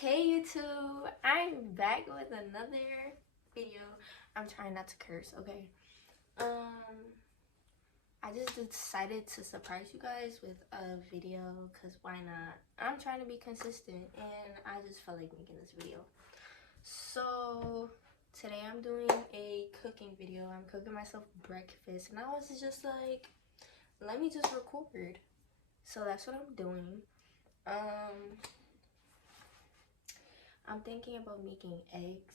Hey YouTube, I'm back with another video. I'm trying not to curse, okay? I just decided to surprise you guys with a video because why not? I'm trying to be consistent and I just felt like making this video. So today I'm doing a cooking video. I'm cooking myself breakfast and I was just like, let me just record. So that's what I'm doing. I'm thinking about making eggs,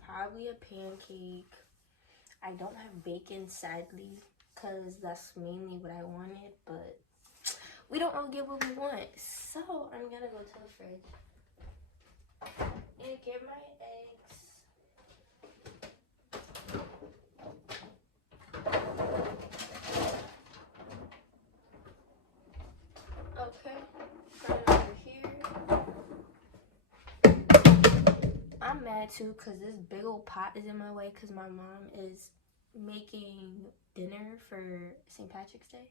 probably a pancake. I don't have bacon, sadly, because that's mainly what I wanted, but we don't all get what we want. So I'm gonna go to the fridge and get my eggs. Okay, put it over here. I'm mad too because this big old pot is in my way because my mom is making dinner for St. Patrick's Day.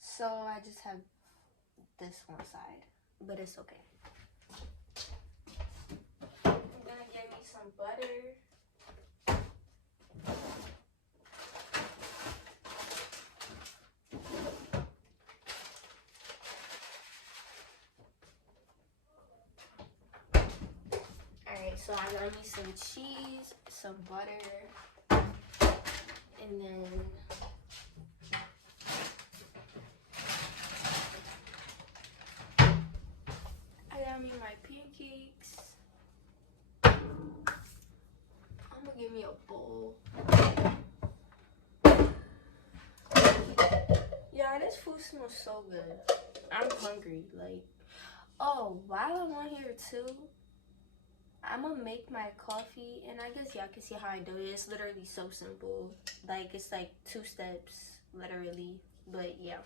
So I just have this one side, but it's okay. I'm gonna get me some butter. Alright, so I got me some cheese, some butter, and then I got me my pancakes. I'm gonna give me a bowl. Yeah, this food smells so good. I'm hungry. Like, oh, while I'm on here too, I'm gonna make my coffee, and I guess y'all can see how I do it. It's literally so simple. Like, it's like 2 steps, literally. But yeah.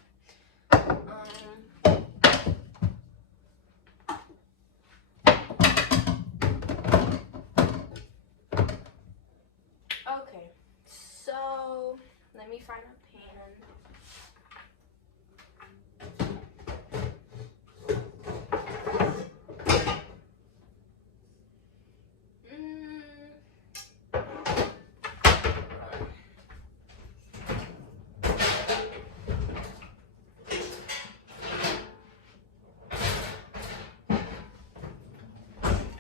Okay, so let me find a pan.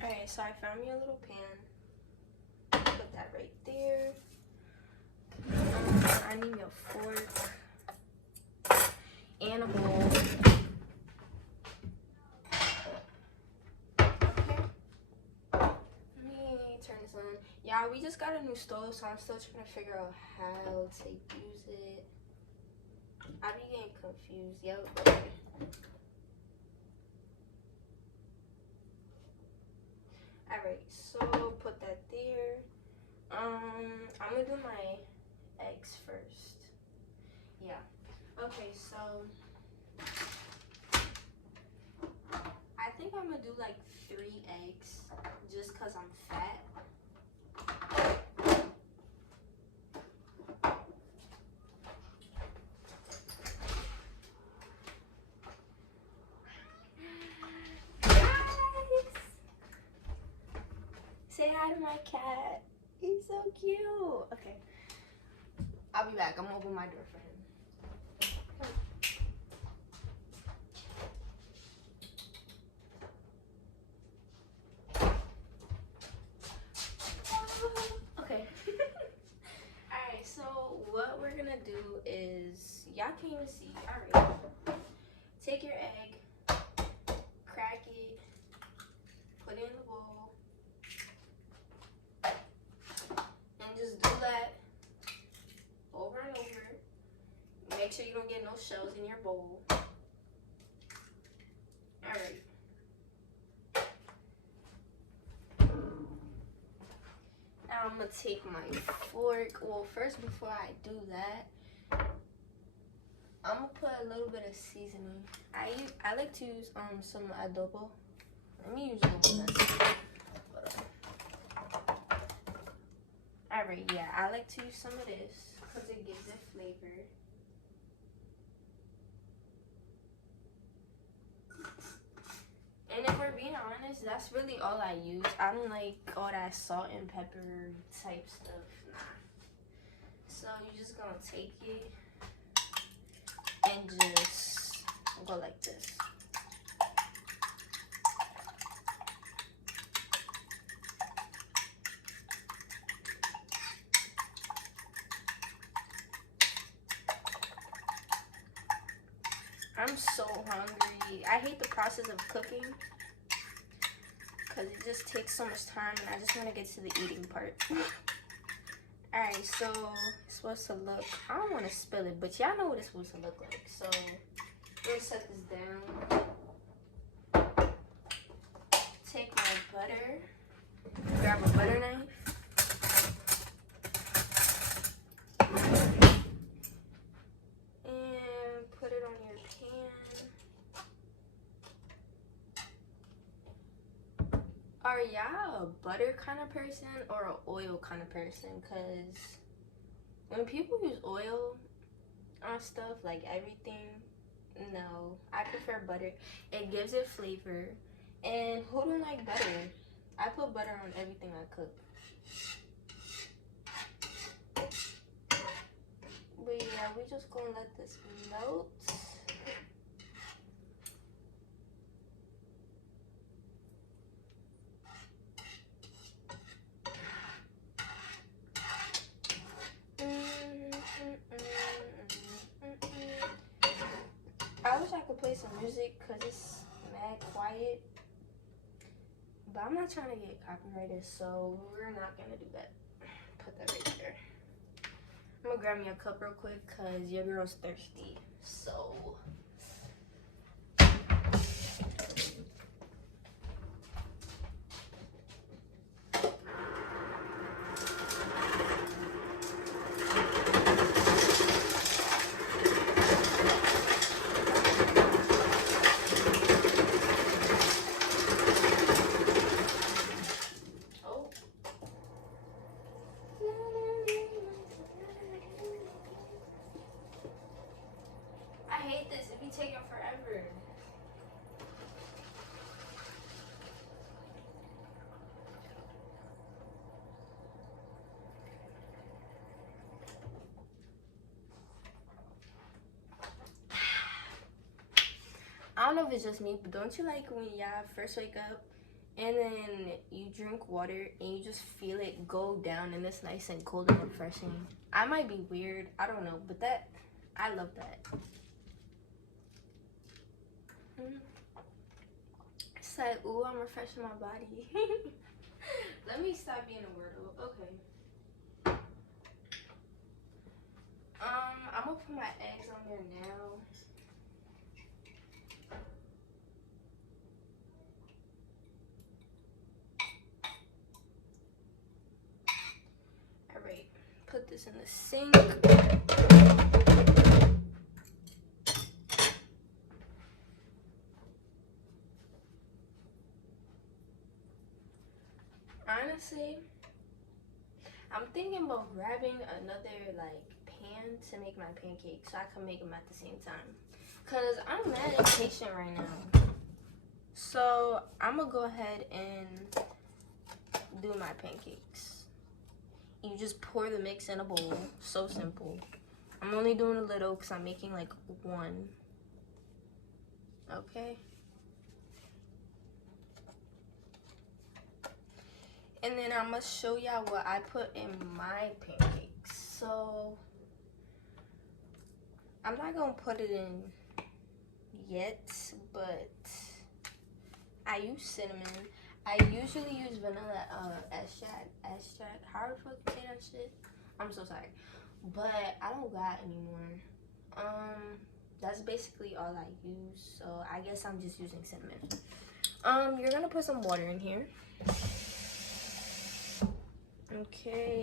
Alright, so I found me a little pan. Put that right there. I need me a fork and a bowl. Okay. Let me turn this on. Yeah, we just got a new stove, so I'm still trying to figure out how to use it. I be getting confused. Yep. Okay. Alright, so put that there. I'm gonna do my eggs first. Yeah. Okay, so I think I'm gonna do like 3 eggs just cause I'm fat. Guys! Say hi to my cat. He's so cute. Okay. I'll be back. I'm gonna open my door for him. Okay. Alright, so what we're gonna do is, y'all can't even see. Alright. Take your egg, crack it, put it in the bowl, and just do that over and over. Make sure you don't get no shells in your bowl. Alright. Now I'm gonna take my fork. Well, first before I do that, I'm gonna put a little bit of seasoning. I like to use some adobo. Let me use a little bit. Alright, yeah, I like to use some of this because it gives it flavor. And if we're being honest, that's really all I use. I don't like all that salt and pepper type stuff. Nah. So you're just gonna take it and just go like this. I'm so hungry. I hate the process of cooking because it just takes so much time and I just want to get to the eating part. Alright, so it's supposed to look, I don't want to spill it, but y'all know what it's supposed to look like. So I'm going to set this down. Take my butter, grab a butter knife. Are y'all a butter kind of person or an oil kind of person? Because when people use oil on stuff, like everything, no. I prefer butter. It gives it flavor. And who don't like butter? I put butter on everything I cook. But yeah, we just gonna let this melt. I wish I could play some music because it's mad quiet. But I'm not trying to get copyrighted, so we're not going to do that. Put that right there. I'm going to grab me a cup real quick because your girl's thirsty. So... taking forever. I don't know if it's just me, but don't you like when y'all first wake up and then you drink water and you just feel it go down and it's nice and cold and refreshing? I might be weird, I don't know, but that, I love that. It's like, ooh, I'm refreshing my body. Let me stop being a weirdo. Okay. I'm gonna put my eggs on there now. Alright, put this in the sink. Honestly, I'm thinking about grabbing another like pan to make my pancakes so I can make them at the same time. Cause I'm mad impatient right now. So I'm gonna go ahead and do my pancakes. You just pour the mix in a bowl. So simple. I'm only doing a little because I'm making like one. Okay. And then I'm gonna show y'all what I put in my pancakes. So I'm not gonna put it in yet, but I use cinnamon. I usually use vanilla extract. How the fuck you say that shit? I'm so sorry, but I don't got anymore. That's basically all I use. So I guess I'm just using cinnamon. You're gonna put some water in here. Okay,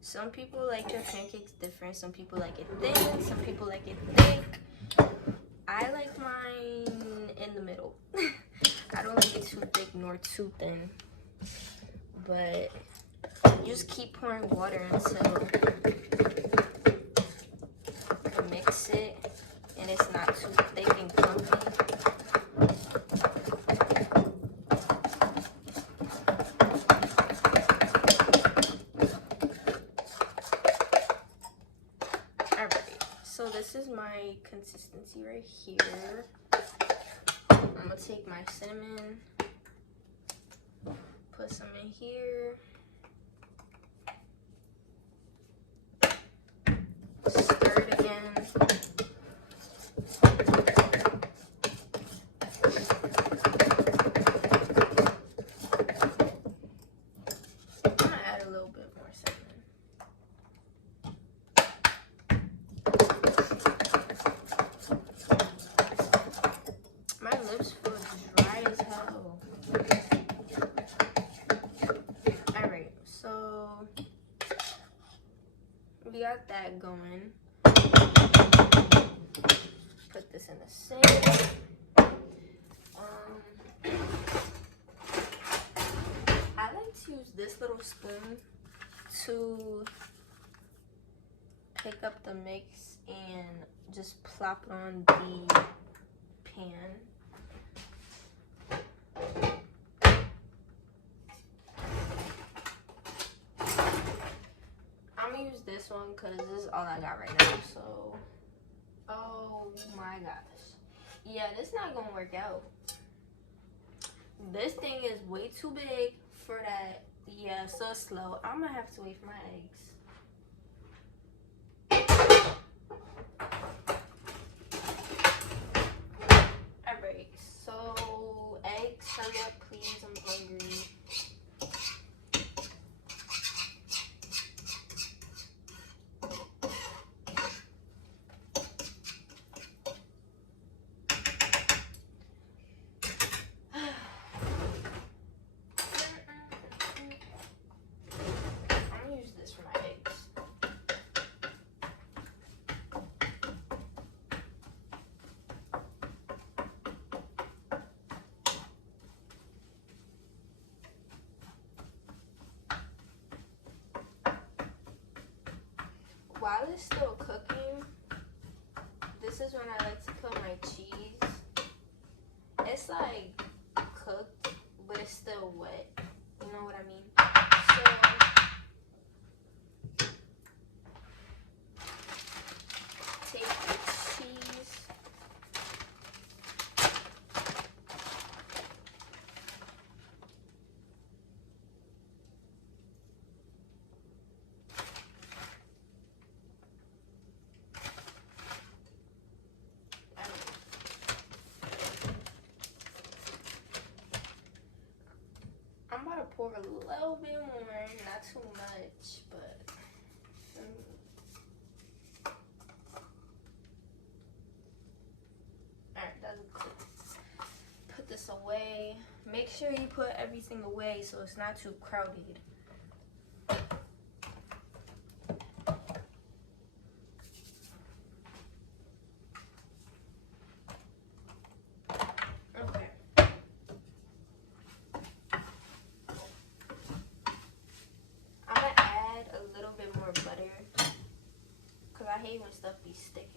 some people like their pancakes different. Some people like it thin, some people like it thick. I like mine in the middle. I don't like it too thick nor too thin. But you just keep pouring water until you mix it and it's not too thick and clumpy. my consistency right here. I'm gonna take my cinnamon, put some in here, stir it again. I'm gonna add a little bit more cinnamon. My lips feel dry as hell. Alright, so we got that going. Put this in the sink. I like to use this little spoon to pick up the mix and just plop it on the pan. I'm gonna use this one because this is all I got right now. So, oh my gosh. Yeah, this is not gonna work out. This thing is way too big for that. Yeah, so slow. I'm gonna have to wait for my eggs. Alright, so eggs, hurry up please, I'm hungry. I'm gonna use this for my eggs. While it's still cooking, this is when I like to put my cheese. It's like cooked, but it's still wet. You know what I mean? So, take the cheese. I'm about to pour a little bit more, not too much, but alright, that's good. Put this away. Make sure you put everything away so it's not too crowded. I hate when stuff be sticking.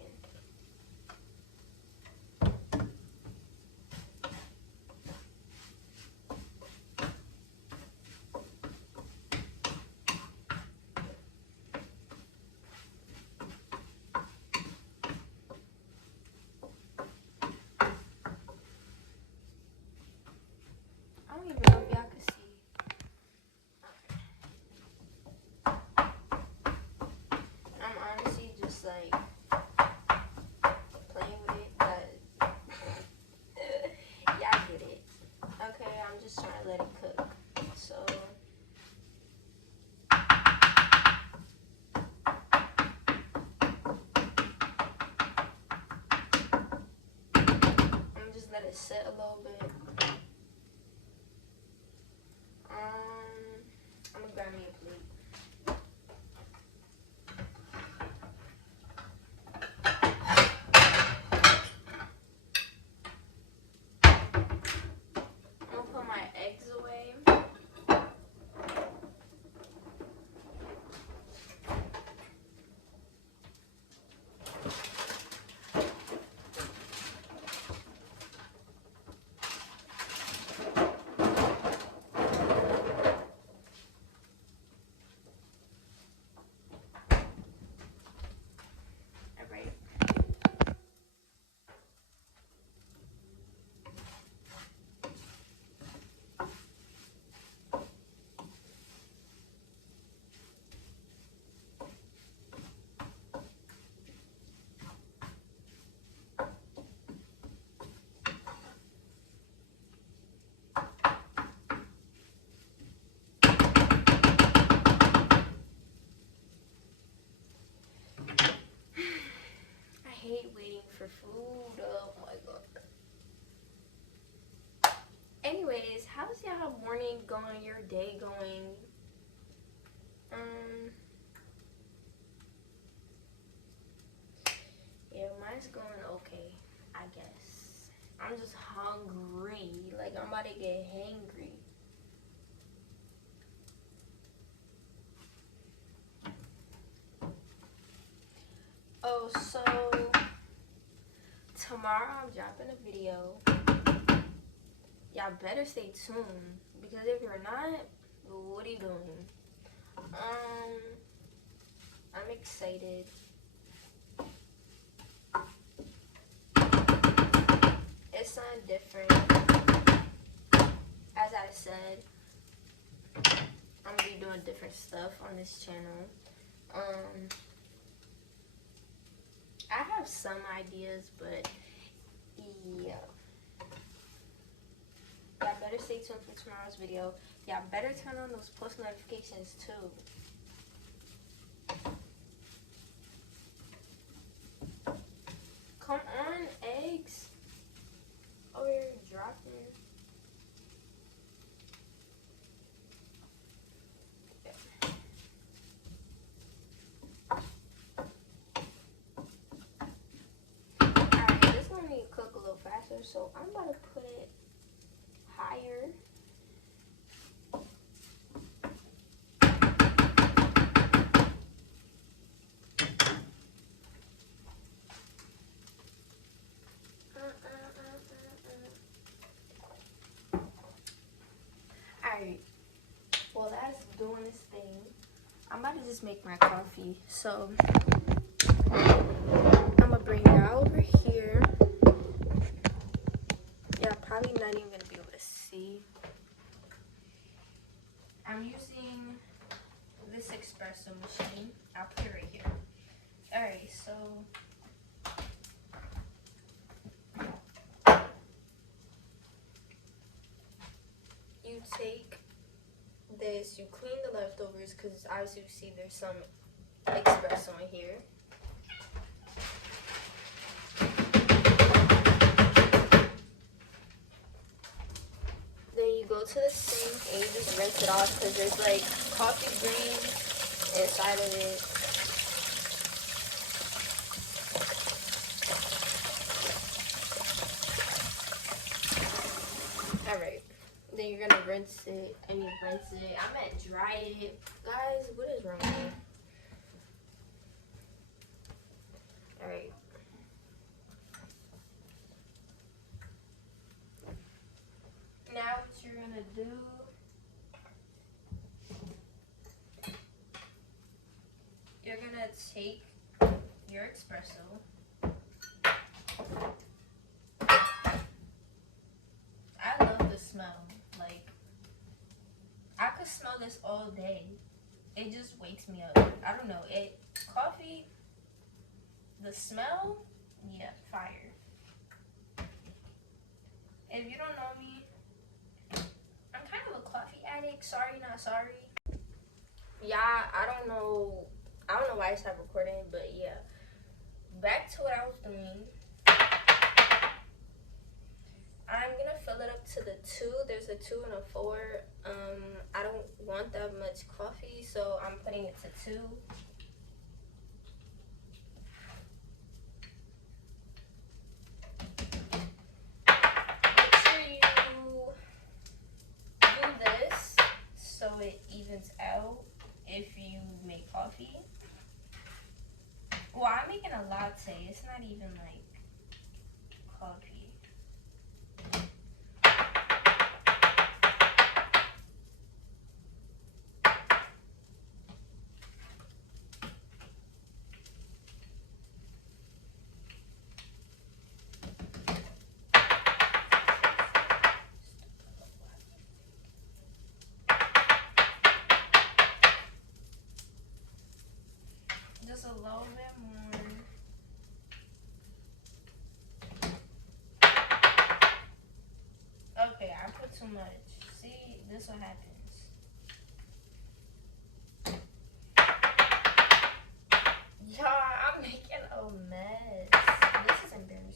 I don't even know if y'all can see. I'm honestly just like playing with it, but y'all get it. Okay, I'm just trying to let it cook. So I'm just let it sit a little bit. I'm gonna grab me a plate. food. Oh my god. Anyways, how's y'all morning going? Your day going? Yeah, mine's going okay, I guess. I'm just hungry. Like, I'm about to get hangry. Oh, so tomorrow I'm dropping a video. Y'all better stay tuned, because if you're not, what are you doing? I'm excited. It's something different. As I said, I'm gonna be doing different stuff on this channel. I have some ideas, but yeah. Y'all better stay tuned for tomorrow's video. Y'all better turn on those post notifications too. Come on, eggs. Oh, you're dropping. Alright, this one need to cook a little faster, so I'm about to put it higher. Alright, well, that's doing this thing. I'm about to just make my coffee, so I'm gonna bring it over here. Yeah, probably not even gonna be able to see. I'm using this espresso machine. I'll put it right here. Alright, so you take this, you clean the leftovers, because obviously you see there's some espresso in here. Then you go to the sink and you just rinse it off, because there's like coffee grains inside of it. Alright, then you're gonna rinse it, and you rinse it. I meant dry it. Guys, what is wrong with me? Alright. Now what you're gonna do, you're gonna take your espresso. I love the smell. Like, I could smell this all day. It just wakes me up. I don't know. Coffee, the smell, yeah, fire. If you don't know me, I'm kind of a coffee addict. Sorry, not sorry. Yeah, I don't know why I stopped recording, but yeah. Back to what I was doing. I'm gonna fill it up to the 2. There's a 2 and a 4. I don't want that much coffee, so I'm putting it to 2. Make sure you do this so it evens out if you make coffee. Well, I'm making a latte. It's not even like coffee. Just a little bit more. Okay, I put too much. See, this what happens. Y'all, I'm making a mess. This is embarrassing.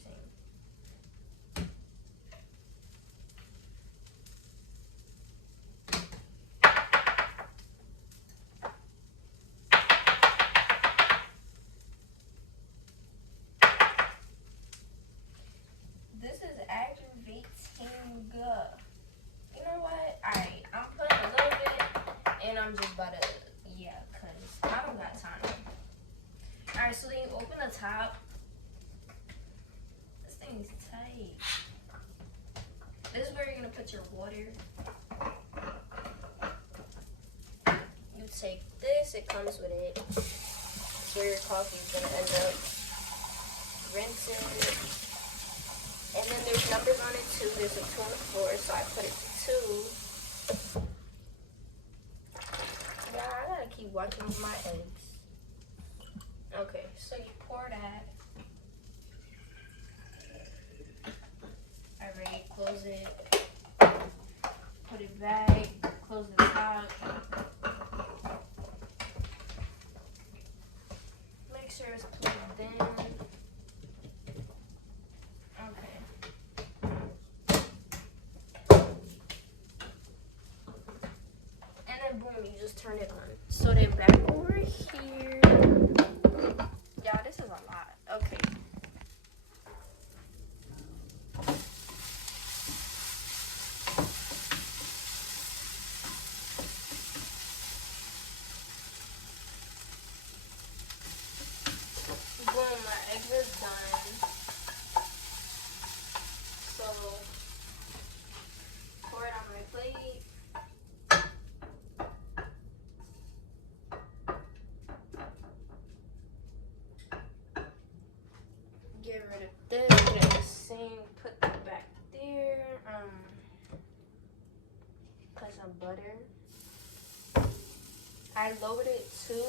put your water. You take this, it comes with it. It's where your coffee is gonna end up. Rinse it. And then there's numbers on it too. There's a 2 and a 4, so I put it to 2. Yeah, I gotta keep watching my eggs. Okay, so you pour that. Alright, close it. Put it back. Close the top. Make sure it's plugged in. Okay. And then boom, you just turn it on. So then back over here. Yeah, this is a lot. Okay. Boom, my eggs is done. So pour it on my plate. Get rid of this, put it in the sink, put that back there. Put some butter. I lowered it too.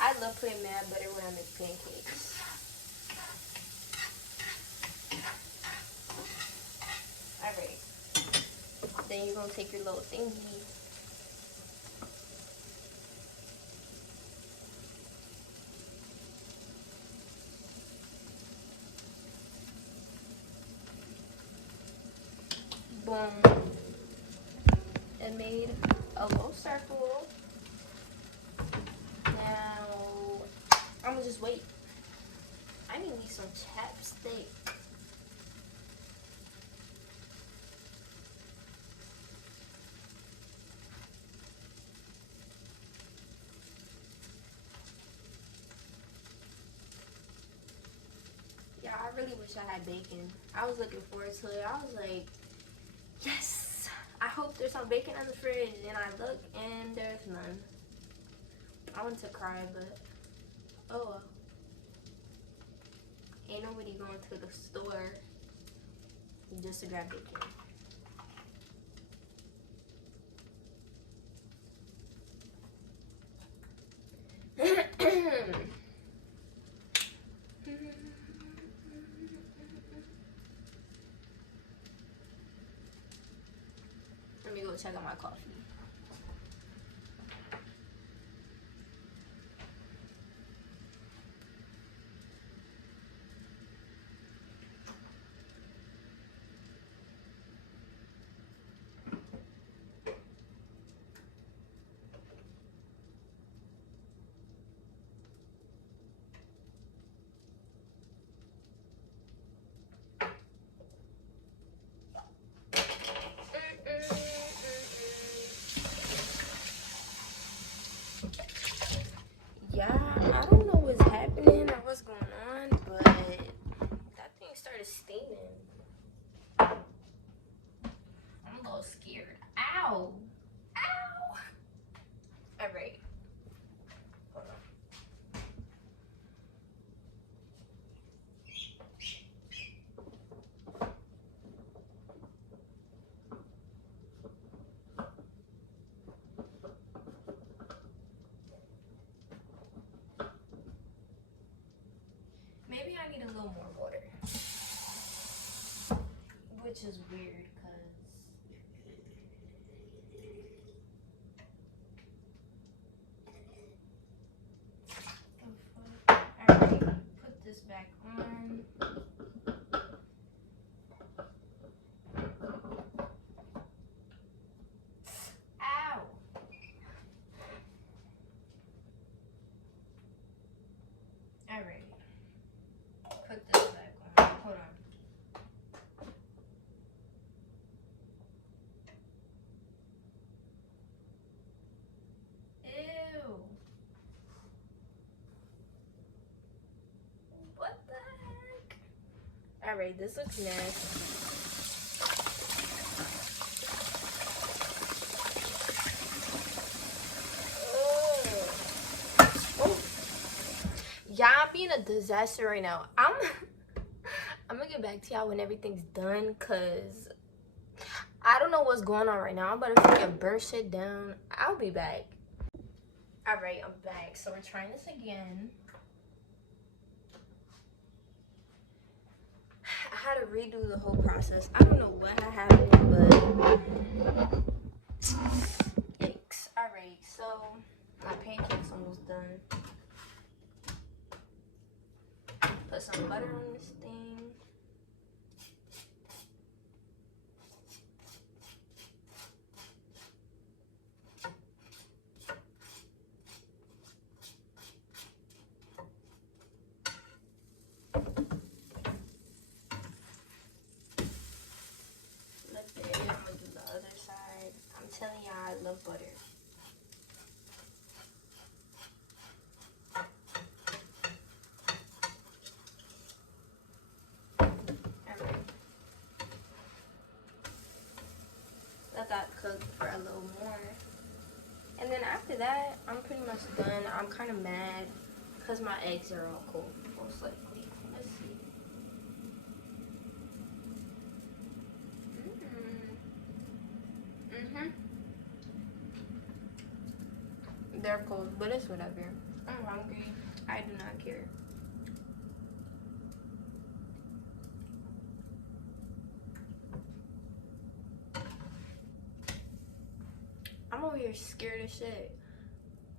I love putting mad butter when I make pancakes. Alright. Then you're gonna take your little thingy. Boom. It made a little circle. Now, I'm gonna just wait. I need me some chapstick. Yeah, I really wish I had bacon. I was looking forward to it. I was like, yes! I hope there's some bacon in the fridge. And I look, and there's none. I want to cry, but oh well. Ain't nobody going to the store just to grab bacon. Let me go check on my coffee. Yeah, I don't know what's happening or what's going on, but that thing started steaming. I'm a little scared. Ow! Ow! Alright. Hold on. Maybe I need a little more water. Which is weird, because alright, put this back on. Ow! Alright. Put this back on. Hold on. Ew. Alright, this looks nasty. Y'all, I'm being a disaster right now. I'm gonna get back to y'all when everything's done, cause I don't know what's going on right now. I'm about to freaking burn shit down. I'll be back. Alright, I'm back. So we're trying this again. I had to redo the whole process. I don't know what happened, but yikes. Alright, so my pancake's almost done. Put some butter on this thing. Let's get it. I'm gonna do the other side. I'm telling y'all, I love butter. Let that cook for a little more. And then after that, I'm pretty much done. I'm kind of mad because my eggs are all cold, most likely. Let's see. They're cold, but it's whatever. I'm hungry. I do not care. I'm over here scared as shit.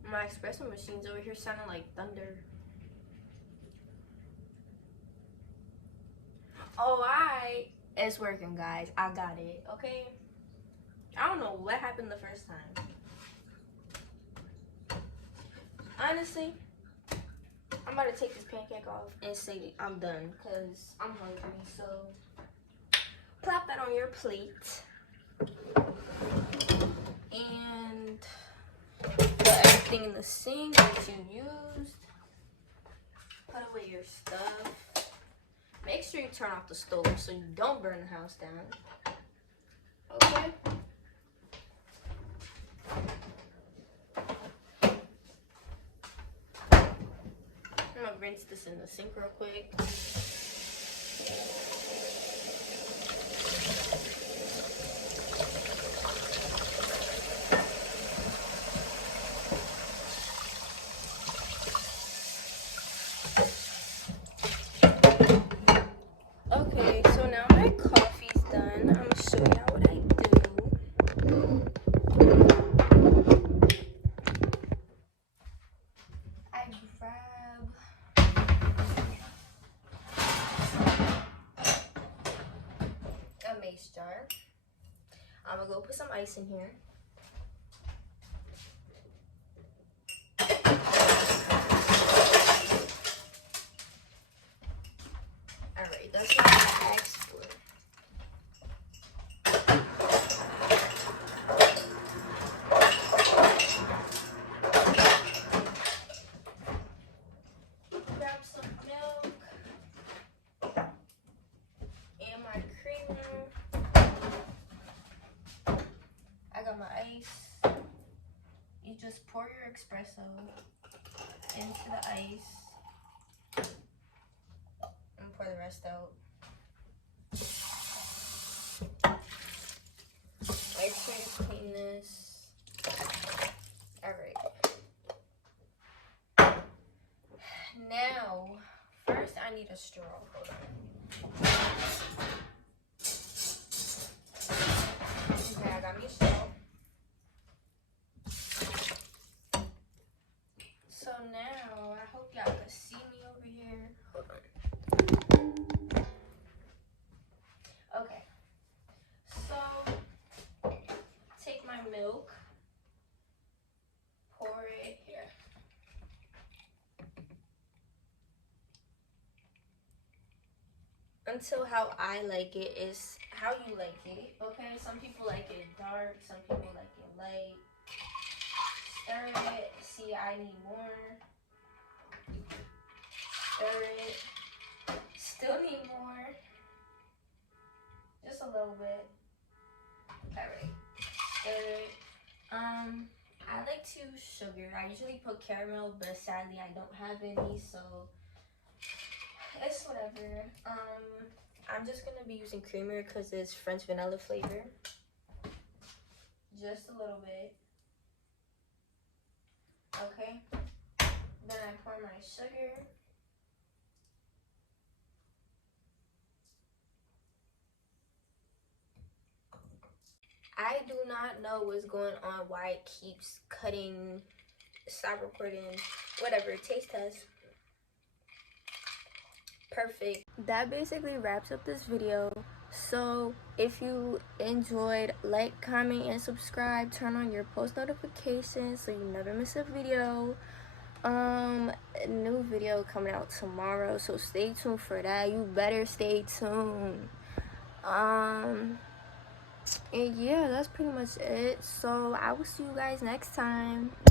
My espresso machine's over here sounding like thunder. Oh, it's working, guys. I got it, okay? I don't know what happened the first time. Honestly, I'm about to take this pancake off and say I'm done because I'm hungry. So, plop that on your plate. And put everything in the sink that you used. Put away your stuff. Make sure you turn off the stove so you don't burn the house down. Okay? I'm gonna rinse this in the sink real quick. Okay, so now my coffee's done. I'm gonna show y'all what I do. I grab a mace jar. I'm gonna go put some ice in here. Alright, that's what I asked for. Grab some milk and my creamer. I got my ice. You just pour your espresso into the ice and pour the rest out. Make sure you clean this. Alright. Now, first I need a straw. Hold on. Okay, I got me a straw. So now, I hope y'all can see me over here. Hold on. Okay. So, take my milk. Pour it here. Until how I like it is how you like it. Okay, some people like it dark, some people like it light. Stir it. See, I need more. Stir it. Still need more. to sugar. I usually put caramel, but sadly I don't have any, so it's whatever. I'm just gonna be using creamer because it's French vanilla flavor. Just a little bit. Okay. Then I pour my sugar. I do not know what's going on, why it keeps cutting. Stop recording. Whatever. Taste test. Perfect. That basically wraps up this video. So if you enjoyed, like, comment, and subscribe. Turn on your post notifications so you never miss a video. A new video coming out tomorrow, so stay tuned for that. You better stay tuned. And yeah, that's pretty much it. So I will see you guys next time.